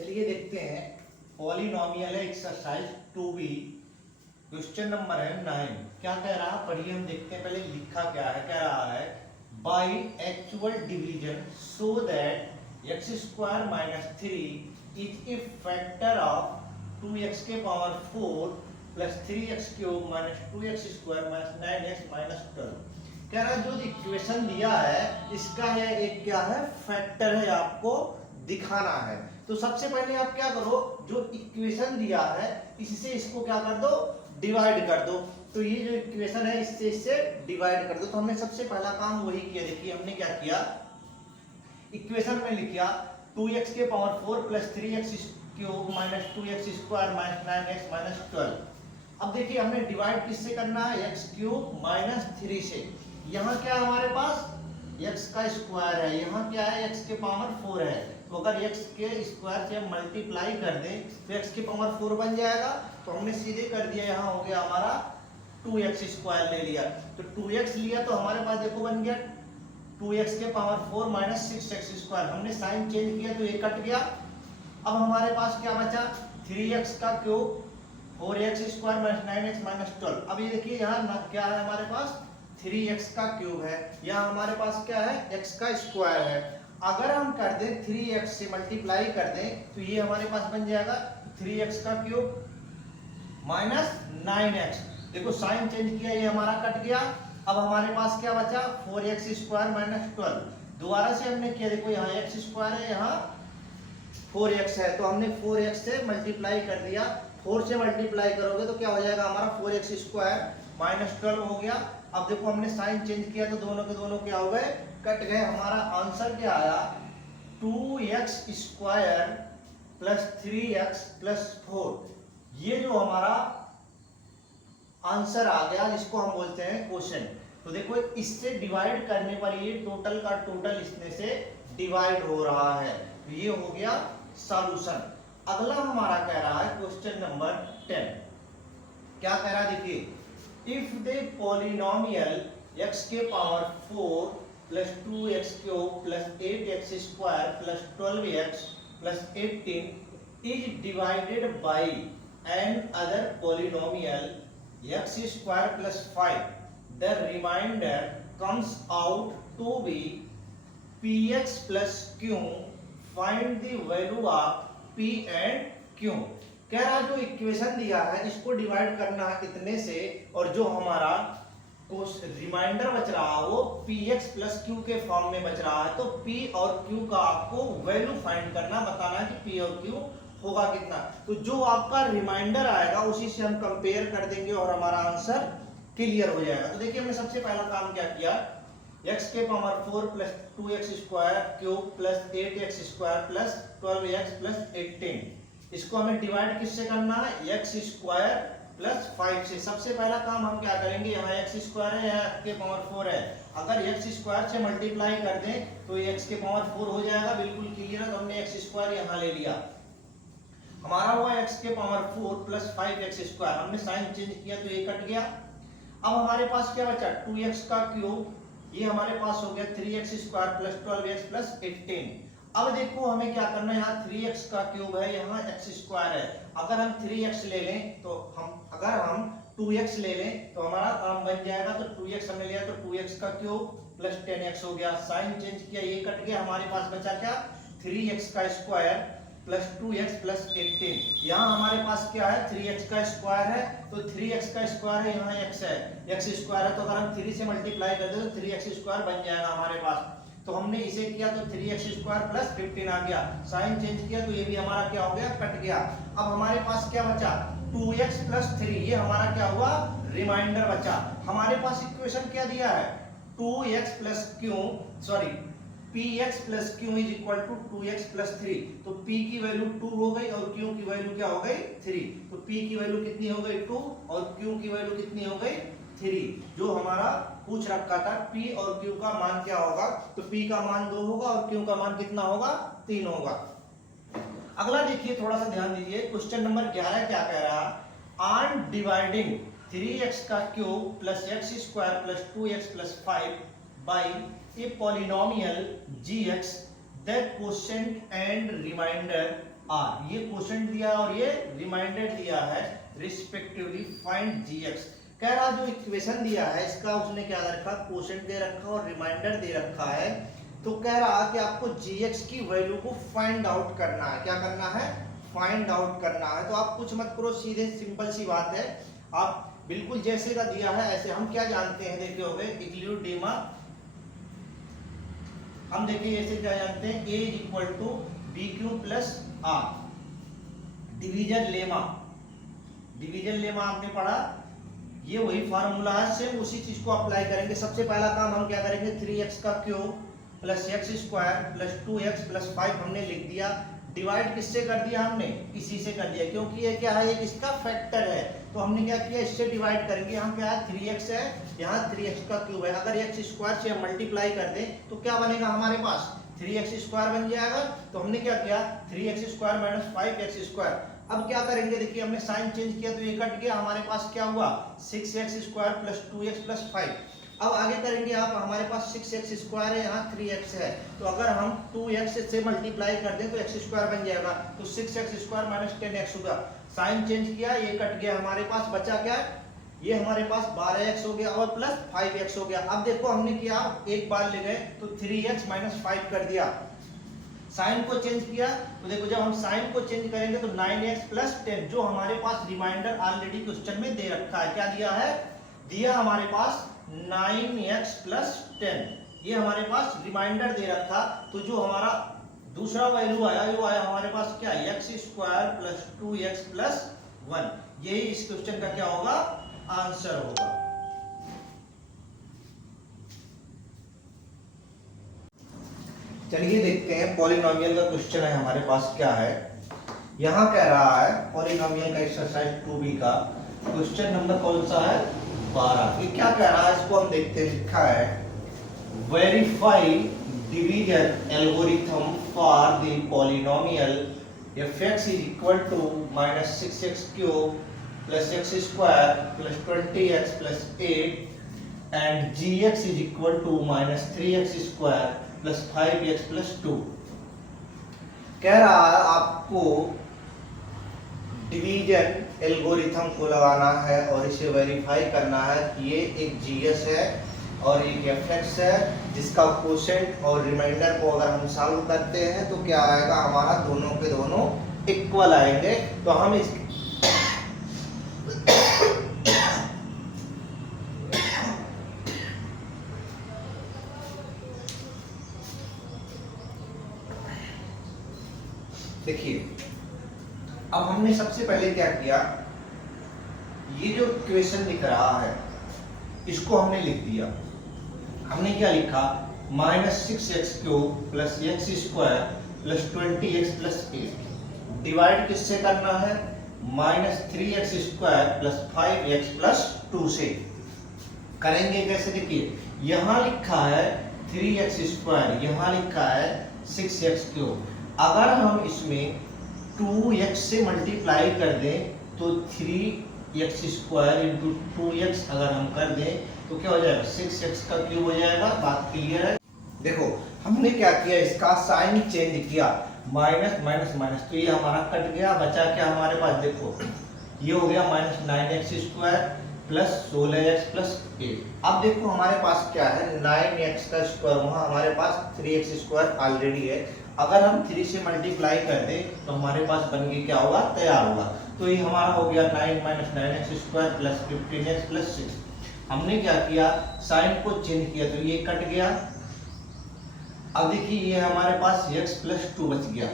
चलिए देखते हैं पॉलिनोमियल है एक्सरसाइज 2B क्वेश्चन नंबर है 9। क्या कह रहा है पढ़िए, हम देखते हैं पहले लिखा क्या है। कह रहा है by actual division so that x square minus 3 is a factor of 2x के power 4 plus 3x cube minus 2x square minus 9x minus 12। कह रहा है जो इक्वेशन दिया है इसका है एक क्या है फैक्टर है, आपको दिखाना है। तो सबसे पहले आप क्या करो, जो इक्वेशन दिया है इससे इसको क्या कर दो, डिवाइड कर दो। तो ये जो इक्वेशन है इससे डिवाइड कर दो। तो हमने सबसे पहला काम वही किया। देखिए हमने क्या किया, इक्वेशन में लिखा 2x के power 4 plus 3x cube minus 2x square minus 9x minus 12। अब देखिए हमने डिवाइड किससे करना है, x क्यूब माइनस 3 से। यहाँ क्या है हमारे पास x का स्क्वायर है, यहाँ क्या है x के पावर 4 है। तो अगर x के स्क्वायर से हम मल्टीप्लाई कर दें तो x के पावर 4 बन जाएगा। तो हमने सीधे कर दिया, यहाँ हो गया हमारा 2x स्क्वायर ले लिया। तो 2x लिया तो हमारे पास देखो बन गया 2x के पावर 4 माइनस 6x स्क्वायर। हमने साइन चेंज किया तो ये कट गया। अब हमारे पास क्या बचा, 3x का cube 4x square minus 9x minus 12। अब ये देखिए यहाँ क्या है हमारे पास 3x का क्यूब है, यहाँ हमारे पास क्या है x का स्क्वायर है। अगर हम कर दें 3x से मल्टीप्लाई कर दें तो ये हमारे पास बन जाएगा 3x का क्यूब माइनस 9x। देखो साइन चेंज किया, ये हमारा कट गया। अब हमारे पास क्या बचा 4x स्क्वायर माइनस 12। दोबारा से हमने किया, देखो यहाँ x स्क्वायर है, यहाँ 4x है। तो हमने 4x से मल्टीप्लाई कर दिया। 4 से मल्टीप्लाई करोगे तो क्या हो जाएगा हमारा 4x स्क्वायर माइनस 12 हो गया। अब देखो हमने साइन चेंज किया तो दोनों के दोनों क्या हो गए, कट गए। हमारा आंसर क्या आया 2x square plus 3x plus 4। ये जो हमारा आंसर आ गया जिसको हम बोलते हैं क्वेश्चन। तो देखो इससे डिवाइड करने पर ये टोटल का टोटल इसमें से डिवाइड हो रहा है। तो ये हो गया सॉल्यूशन। अगला हमारा कह रहा है क्वेश्चन नंबर 10। क्या कह रहा है देखिए, इफ द पॉलिनोमियल x के power 4 plus 2x cube plus 8x square plus 12x plus 18 is divided by another polynomial x square plus 5, the remainder comes out to be px plus q, find the value of p and q। कह रहा है जो equation दिया है इसको divide करना है इतने से, और जो हमारा रिमाइंडर बच रहा है वो px प्लस q के फॉर्म में बच रहा है। तो p और q का आपको वैल्यू फाइंड करना, बताना है कि p और q होगा कितना। तो जो आपका रिमाइंडर आएगा उसी से हम कंपेयर कर देंगे और हमारा आंसर क्लियर हो जाएगा। तो देखिए हमने सबसे पहला काम क्या किया, x के power 4 plus 2x square cube plus 8x square plus 12x plus 18, इसको हमें डिवाइड किससे करना है, x स्क्वायर प्लस 5 से। सबसे पहला काम हम क्या करेंगे, यहाँ x स्क्वायर है, यहाँ x के पावर 4 है। अगर x स्क्वायर से मल्टीप्लाई कर दें तो x के पावर 4 हो जाएगा, बिल्कुल क्लियर है। तो हमने x स्क्वायर यहाँ ले लिया, हमारा हुआ x के पावर 4 प्लस 5x स्क्वायर। हमने साइन चेंज किया तो ये कट गया। अब हमारे पास क्या बचा 2x का क्यूब, ये हमारे पास हो गया 3x square plus 12x plus 18। अब देखो हमें क्या करना है, यहाँ 3x का क्यूब है, यहाँ x स्क्वायर है। अगर हम 3x ले लें तो अगर हम 2x ले लें तो हमारा काम बन जाएगा। तो 2x हमने लिया तो 2x का क्यूब प्लस 10x हो गया। साइन चेंज किया ये कट गया, हमारे पास बचा क्या 3x का स्क्वायर प्लस 2x प्लस 18। यहाँ हमारे पास क्या है 3x का स्क्वायर है, तो 3x का स्क्वायर है, यहाँ x है, x स्क्वायर है। तो अगर हम 3 से मल्टीप्लाई कर दे तो 3x स्क्वायर बन जाएगा हमारे पास। तो हमने इसे किया तो 3x स्क्वायर प्लस 15 आ गया। साइन चेंज किया तो ये भी हमारा क्या हो गया, कट गया। अब हमारे पास क्या बचा 2x प्लस 3, ये हमारा क्या हुआ रिमाइंडर बचा। हमारे पास इक्वेशन क्या दिया है 2x plus q, sorry px plus q is equal to 2x plus 3। तो p की वैल्यू 2 हो गई और q की वैल्यू क्या हो गई 3। तो p की वैल्यू कितनी हो गई 2 और q की वैल्यू कितनी हो गई 3। जो हमारा पूछ रखा था p और q का मान क्या होगा, तो p का मान 2 होगा और q का मान कितना होगा 3 होगा। अगला देखिए थोड़ा सा ध्यान दीजिए, क्वेश्चन नंबर 11 क्या कह रहा है, ऑन डिवाइडिंग 3x का cube plus x square plus 2x plus 5 by a polynomial gx that quotient and remainder r, ये क्वोशेंट दिया और ये रिमाइंडर दिया है रिस्पेक्टिवली, फाइंड जीएक्स। कह रहा जो इक्वेशन दिया है इसका उसने क्या रखा, क्वोशेंट दे रखा और रिमाइंडर दे रखा है, तो कह रहा कि आपको जीएक्स की वैल्यू को फाइंड आउट करना है। क्या करना है, फाइंड आउट करना है। तो आप कुछ मत करो, सीधे सिंपल सी बात है, आप बिल्कुल जैसे का दिया है ऐसे। हम क्या जानते हैं, देखिए हो गए इक्लियोडेमा, हम देखिए ऐसे क्या जानते हैं, A is equal to b q plus r. Division lemma, division lemma आपने पढ़ा, ये वही फार्मूला है, सेम उसी चीज को अप्लाई करेंगे। सबसे पहला काम हम क्या करेंगे, 3x का cube plus x square plus 2x plus 5 हमने लिख दिया। डिवाइड किससे कर दिया, हमने इसी से कर दिया, क्योंकि ये क्या है, एक इसका फैक्टर है। तो हमने क्या किया, इससे डिवाइड करेंगे। यहाँ क्या है, 3x है, यहाँ 3x का क्यूब है। अगर x स्क्वायर से मल्टीप्लाई कर दें तो क्या बनेगा हमारे पास, 3x स्क्वायर बन जाएगा। तो हमने क्या किया, 3x square minus 5x square. अब क्या करेंगे, देखिए हमने साइन चेंज किया तो ये कट गया, हमारे पास क्या हुआ, 6x square plus 2x plus 5। अब आगे करेंगे आप, हमारे पास 6x स्क्वायर है, यहाँ 3x है, तो अगर हम 2x से मल्टीप्लाई कर दें तो x स्क्वायर बन जाएगा। तो 6x स्क्वायर माइनस 10x होगा। साइन चेंज किया, ये कट गया, हमारे पास बचा क्या, ये हमारे पास 12x हो गया और प्लस 5x हो गया। अब देखो हमने किया, एक बार ले गए तो 3x माइनस 5 कर दिया। साइन को चेंज किया तो देखो जब हम साइन को चेंज करेंगे तो 9x प्लस 10, जो हमारे पास रिमाइंडर ऑलरेडी क्वेश्चन में दे रखा है। क्या दिया है, दिया हमारे पास 9x प्लस 10, ये हमारे पास रिमाइंडर दे रखा। तो जो हमारा दूसरा वैल्यू आया, वो आया हमारे पास क्या, x square plus 2x plus 1। यही इस क्वेश्चन का क्या होगा, आंसर होगा। चलिए देखते हैं पॉलिनोमियल का क्वेश्चन है हमारे पास क्या है। यहाँ कह रहा है पॉलिनोमियल का एक्सरसाइज 2b का क्वेश्चन नंबर कौन सा है, 12। ये क्या कह रहा है, इसको हम देखते हैं। लिखा है verify division algorithm for the polynomial fx is equal to minus 6x cube plus x square plus 20x plus 8 and gx is equal to minus 3x square plus 5x plus 2। कह रहा है आपको डिवीजन एल्गोरिथम को लगाना है और इसे verify करना है कि ये एक जीएस है और एक एफएक्स है, जिसका क्वोशेंट और रिमाइंडर को अगर हम सॉल्व करते हैं तो क्या आएगा हमारा, दोनों के दोनों इक्वल आएंगे। तो हम इस देखिए, अब हमने सबसे पहले क्या किया, ये जो क्वेश्चन दिख रहा है इसको हमने लिख दिया। हमने क्या लिखा, minus 6x cube plus x square plus 20x plus 8। Divide किससे करना है, minus 3x square plus 5x plus 2 से। करेंगे कैसे, देखिए यहाँ लिखा है 3x स्क्वायर, यहाँ लिखा है 6x क्यूब। अगर हम इसमें 2x से मल्टीप्लाई कर दें तो 3x स्क्वायर इंटू 2x अगर हम कर दें तो क्या हो जाएगा, 6x का क्यूब हो जाएगा। बात क्लियर है। देखो हमने क्या किया, इसका साइन चेंज किया, माइनस माइनस माइनस, तो ये हमारा कट गया, बचा क्या हमारे पास, देखो ये हो गया minus 9x square plus 16x plus 8। अब देखो हमारे पास क्या है, 9x का स्क्वायर, वहाँ हमारे पास 3x स्क्वायर ऑलरेडी है। अगर हम 3 से मल्टीप्लाई कर दें तो हमारे पास बन के क्या होगा, तैयार होगा। तो ये हमारा हो गया 9 minus 9x square plus 15x plus 6। हमने क्या किया, साइन को चेंज किया तो ये कट गया। अब देखिए ये हमारे पास x प्लस 2 बच गया।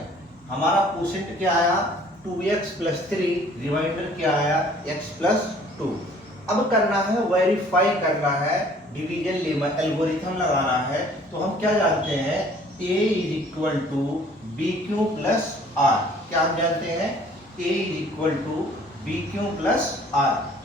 हमारा क्वोशेंट क्या आया, 2x प्लस 3, रिमाइंडर क्या आया, x प्लस 2। अब करना है वेरीफाई करना है, डिवीजन लेमा एल्गोरिथम लगाना है। तो हम क्या जानते हैं, a is equal to b q plus r. क्या हम जानते हैं, a is equal to b q plus r.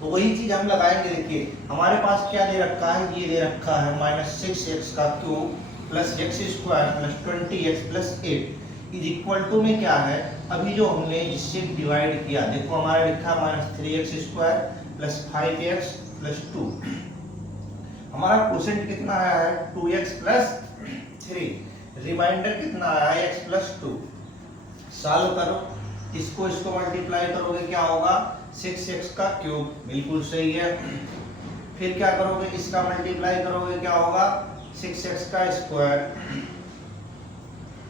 तो वही चीज हम लगाएंगे। देखिए हमारे पास क्या दे रखा है, ये दे रखा है माइनस 6x का cube plus x square plus 20x plus 8 is equal to में क्या है, अभी जो हमने इससे डिवाइड किया, देखो हमारा लिखा minus 3x square plus 5x plus 2। हमारा क्वोशेंट कितना आया है, 2x प्लस 3। रिमाइंडर कितना आया x प्लस 2। सॉल्व करो, इसको मल्टीप्लाई करोगे क्या होगा 6x का क्यूब, बिल्कुल सही है। फिर क्या करोगे, इसका मल्टीप्लाई करोगे क्या होगा 6x का स्क्वायर।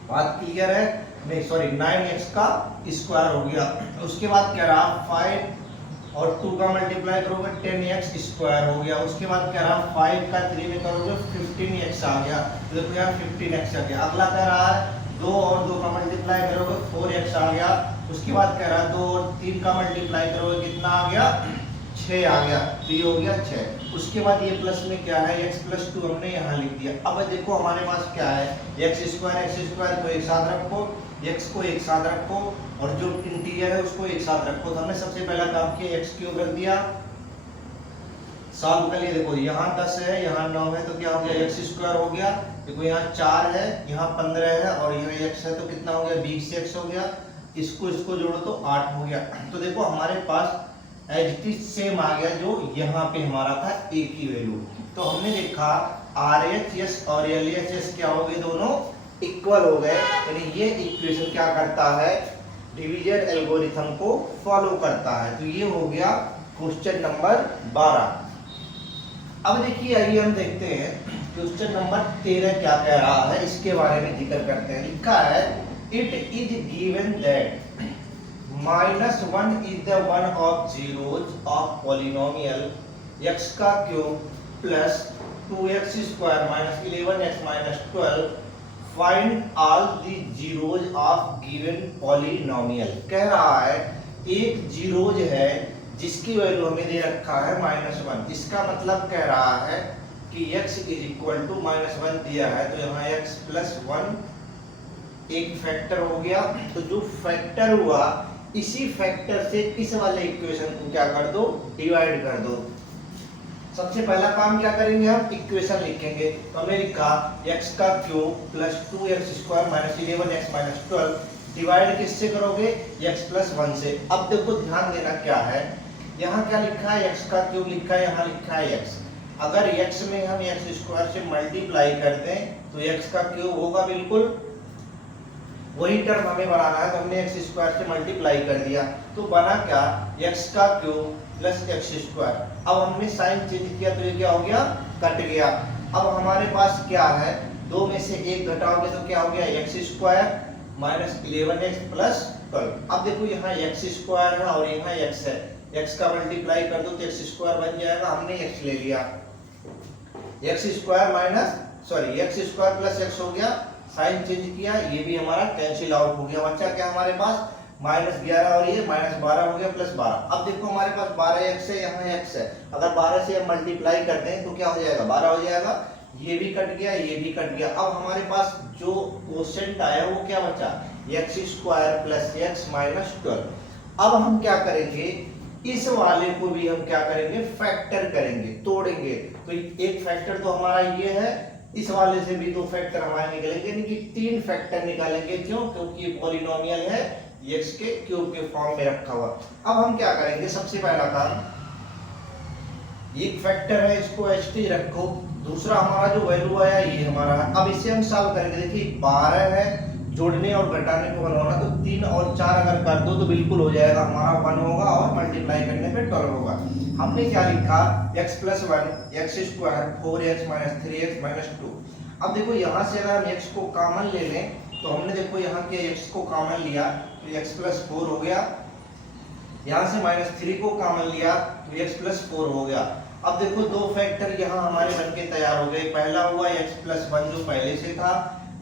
बात क्लियर है? नहीं सॉरी 9x का स्क्वायर हो गया। उसके बाद क्या रहा 5 और 2 का मल्टीप्लाई करोगे 10x स्क्वायर हो गया। उसके बाद क्या रहा 5 का 3 में करोगे 15x आ गया। तो देखो यहाँ 15x आ गया। अगला कह रहा है 2 और 2 का मल्टीप्लाई करोगे 4x आ गया। उसके बाद कह रहा है 2 और 3 का मल्टीप्लाई करोगे कितना आ गया 6 आ गया। तो ये हो गया 6। उसके बाद ये प्लस में क्या है x प्लस 2 हमने यहाँ लिख दिया। अब देखो हमारे पास क्या है x स्क्वायर को एक साथ रखो, x को एक साथ रखो और जो इंटीजर है उसको एक साथ रखो। तो हमने सबसे पहला काम किया x क्यूब रख दिया। सॉल्व कर लिए, देखो यहाँ 10 है यहाँ 9 है तो क्या हो गया x स्क्वायर हो गया। देखो यहाँ 4 है यहाँ 15 है और यहाँ x है तो कितना हो गया 20x हो गया। इसको जोड़ो तो 8 हो गया। तो देखो हमारे पास एज इट इज सेम आ गया जो यहाँ पे हमारा था a की वैल्यू। तो हमने देखा RHS और LHS क्या हो गए, दोनों इक्वल हो गए। यानी ये इक्वेशन क्या करता है डिवीजन एल्गोरिथम को फॉलो करता है। तो ये हो गया क्वेश्चन नंबर 12। अब देखिए आइए हम देखते हैं क्वेश्चन नंबर 13 क्या कह रहा है, इसके बारे में जिक्र करते हैं। लिखा है it is given that -1 is the one of zeros of polynomial x का cube plus 2x square minus 11x minus 12 find all the zeros of given polynomial. कह रहा है एक जीरोज है जिसकी वैल्यू हमें दे रखा है -1। इसका मतलब कह रहा है कि x इज इक्वल टू -1 दिया है तो यहाँ x प्लस 1 एक फैक्टर हो गया। तो जो फैक्टर हुआ इसी फैक्टर से इस वाले इक्वेशन को क्या कर दो डिवाइड कर दो। सबसे पहला काम क्या करेंगे हम इक्वेशन लिखेंगे। तो हमने लिखा x का cube plus 2x square minus 11x minus 12 divide किससे करोगे x प्लस 1 से। अब देखो ध्यान देना क्या है, यहाँ क्या लिखा है x का क्यूब लिखा है, यहाँ लिखा है x। अगर x में हम x स्क्वायर से मल्टीप्लाई कर दें तो x का क्यूब होगा, बिल्कुल वही टर्म हमें बनाना है। तो हमने x स्क्वायर से मल्टीप्लाई कर दिया तो बना क्या x का क्यूब प्लस x स्क्वायर। अब हमने साइन चेंज किया तो ये क्या हो गया कट गया। अब हमारे पास क्या है, दो में से एक घटाओगे तो क्या हो गया x square minus 11x plus 12। अब देखो यहाँ x स्क्वायर है और यहाँ x है, x का मल्टीप्लाई कर दो तो x स्क्वायर बन जाएगा। हमने x ले लिया, x square minus sorry x square plus x हो गया। साइन चेंज किया, ये भी हमारा कैंसिल आउट हो गया। बच्चा क्या हमारे पास -11 और ये -12 हो गया प्लस 12। अब देखो हमारे पास 12x है, यहाँ x है। अगर 12 से हम मल्टीप्लाई करते हैं तो क्या हो जाएगा 12 हो जाएगा। ये भी कट गया ये भी कट गया। अब हमारे पास जो क्वोशिएंट आया वो क्या बचा x square plus x minus 12। अब हम क्या करेंगे इस वाले को भी हम क्या करेंगे फैक्टर करेंगे, तोड़ेंगे। तो एक फैक्टर तो हमारा ये है, इस वाले से भी दो फैक्टर हमारे निकलेंगे, यानी कि 3 फैक्टर निकालेंगे। क्यों? क्योंकि ये पॉलिनोमियल है, x के क्यूब के फॉर्म में रखा हुआ। अब हम क्या करेंगे, सबसे पहला काम एक फैक्टर है इसको ht रखो, दूसरा हमारा जो वैल्यू आया ये हमारा है। अब इसे हम सॉल्व करेंगे। देखिए 12 है, जोड़ने और घटाने को 1 होना, तो 3 और 4 अगर कर दो तो बिल्कुल हो जाएगा, हमारा 1 होगा और मल्टीप्लाई करने पे 12 होगा। हमने क्या लिखा x plus 1 x square 4x minus 3x minus 2। अब देखो यहाँ से अगर हम x को कॉमन ले लें तो हमने देखो यहाँ के x को कॉमन लिया तो x प्लस 4 हो गया। यहाँ से -3 को कॉमन लिया तो x प्लस 4 हो गया। अब देखो दो फैक्टर यहाँ हमारे बनके तैयार हो गए। पहला हुआ x प्लस 1 जो पहले से था,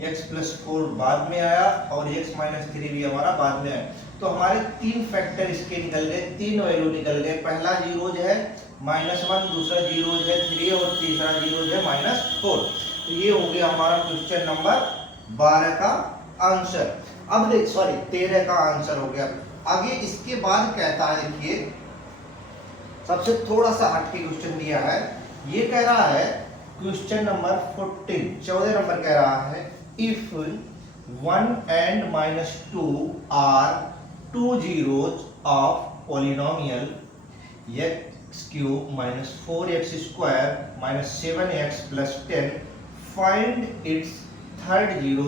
x प्लस 4 बाद में आया और x माइनस 3 भी हमारा बाद में आया। तो हमारे 3 फैक्टर इसके निकल गए, 3 वैल्यू निकल गए। पहला जीरो जो है -1, दूसरा जीरो है 3 और तीसरा जीरो है -4। तो ये हो गया हमारा क्वेश्चन नंबर 12 का आंसर। अब देख सॉरी 13 का आंसर हो गया। आगे इसके बाद कहता है, देखिए सबसे थोड़ा सा हटके क्वेश्चन दिया है। ये कह रहा है क्वेश्चन नंबर 14 नंबर कह रहा है if 1 and -2 are 2 zeros of polynomial x cube minus 4x square minus 7x plus 10 find its third zero,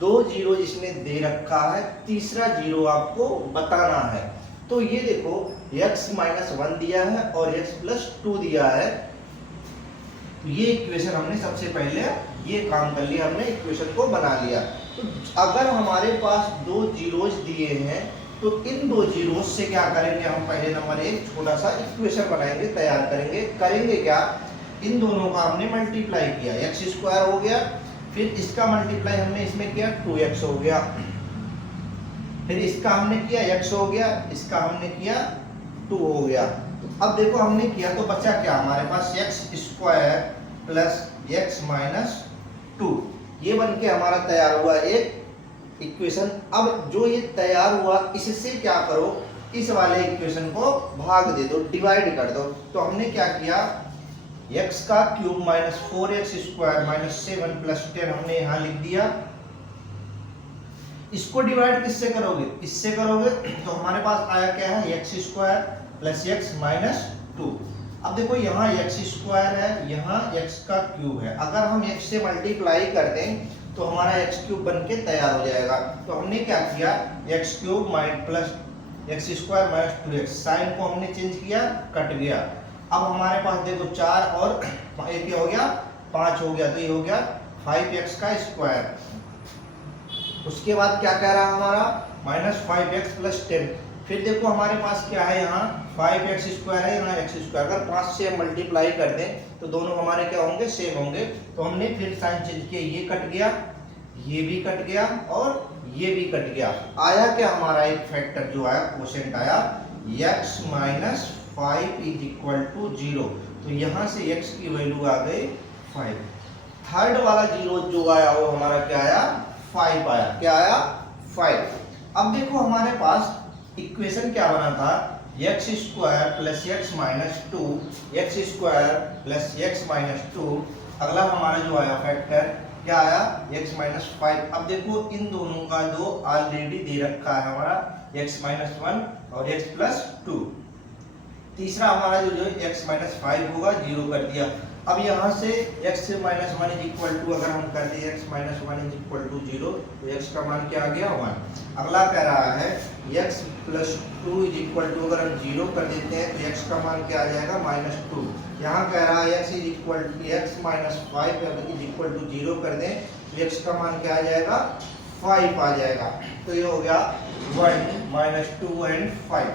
दो जीरो इसने दे रखा है, तीसरा जीरो आपको बताना है। तो ये देखो x माइनस 1 दिया है और x प्लस 2 दिया है। ये इक्वेशन हमने सबसे पहले ये काम कर लिया, हमने इक्वेशन को बना लिया। तो अगर हमारे पास दो जीरोज दिए हैं तो इन दो जीरोज से क्या करेंगे, हम पहले नंबर एक छोटा सा इक्वेशन बनाएंगे, तैयार करेंगे क्या, इन दोनों का हमने मल्टीप्लाई किया, एक्स स्क्वायर हो गया, फिर इसका मल्टीप्लाई हमने इसमें किया 2x हो गया, फिर इसका हमने किया x हो गया, इसका हमने किया 2 हो गया। तो अब देखो हमने किया तो बचा क्या हमारे पास, x square plus x minus 2, ये बन के हमारा तैयार हुआ एक इक्वेशन। अब जो ये तैयार हुआ इससे क्या करो, इस वाले इक्वेशन को भाग दे दो, डिवाइड कर दो। तो हमने क्या किया, x का cube minus 4x square minus 7 plus 10 हमने यहाँ लिख दिया। इसको डिवाइड किससे करोगे, इससे करोगे, तो हमारे पास आया क्या है, x square plus x minus 2। अब देखो यहाँ एक्स स्क्वायर है, यहाँ x का क्यूब है, अगर हम x से मल्टीप्लाई कर दें तो हमारा एक्स क्यूब बन के तैयार हो जाएगा। तो हमने क्या किया, x cube minus plus x square minus 2x, sign को हमने चेंज किया, कट गया। अब हमारे पास देखो 4 और एक क्या हो गया, 5 हो गया, तो ये हो गया 5x का स्क्वायर। उसके बाद क्या कह रहा है हमारा, माइनस 5x प्लस 10। फिर देखो हमारे पास क्या है, यहाँ 5x स्क्वायर है, यहाँ x स्क्वायर, अगर 5 से मल्टीप्लाई कर दें तो दोनों हमारे क्या होंगे, सेम होंगे। तो हमने फिर साइन चेंज किया, ये कट गया, ये भी कट गया और ये भी कट गया। आया क्या हमारा एक फैक्टर जो आया, क्वोशिएंट आया, x minus 5 is equal to 0। तो यहाँ से x की वैल्यू आ गई 5। थर्ड वाला जीरो जो आया वो हमारा क्या आया, 5 आया, क्या आया, 5। अब देखो हमारे पास इक्वेशन क्या बना था, x square plus x minus 2, x square plus x minus 2। अगला हमारा जो आया फैक्टर क्या आया, x माइनस 5। अब देखो इन दोनों का दो ऑलरेडी दे रखा है हमारा, x माइनस 1 और x प्लस 2। तीसरा हमारा जो x माइनस 5 होगा, 0 कर दिया। अब यहाँ से x minus 1 is equal to, अगर हम कर दें x minus 1 is equal to 0, तो x का मान क्या आ गया, 1। अगला कह रहा है x plus 2 is equal to, अगर हम 0 कर देते हैं तो x का मान क्या आ जाएगा, माइनस 2। यहाँ कह रहा है x is equal to x minus 5 is equal to 0 कर दें तो x का मान क्या आ जाएगा, 5 आ जाएगा। तो ये हो गया 1 माइनस 2 एंड 5।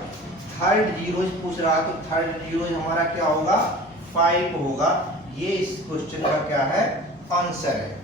थर्ड जीरो पूछ रहा, तो थर्ड जीरो हमारा क्या होगा, 5 होगा। ये इस क्वेश्चन का क्या है, आंसर है।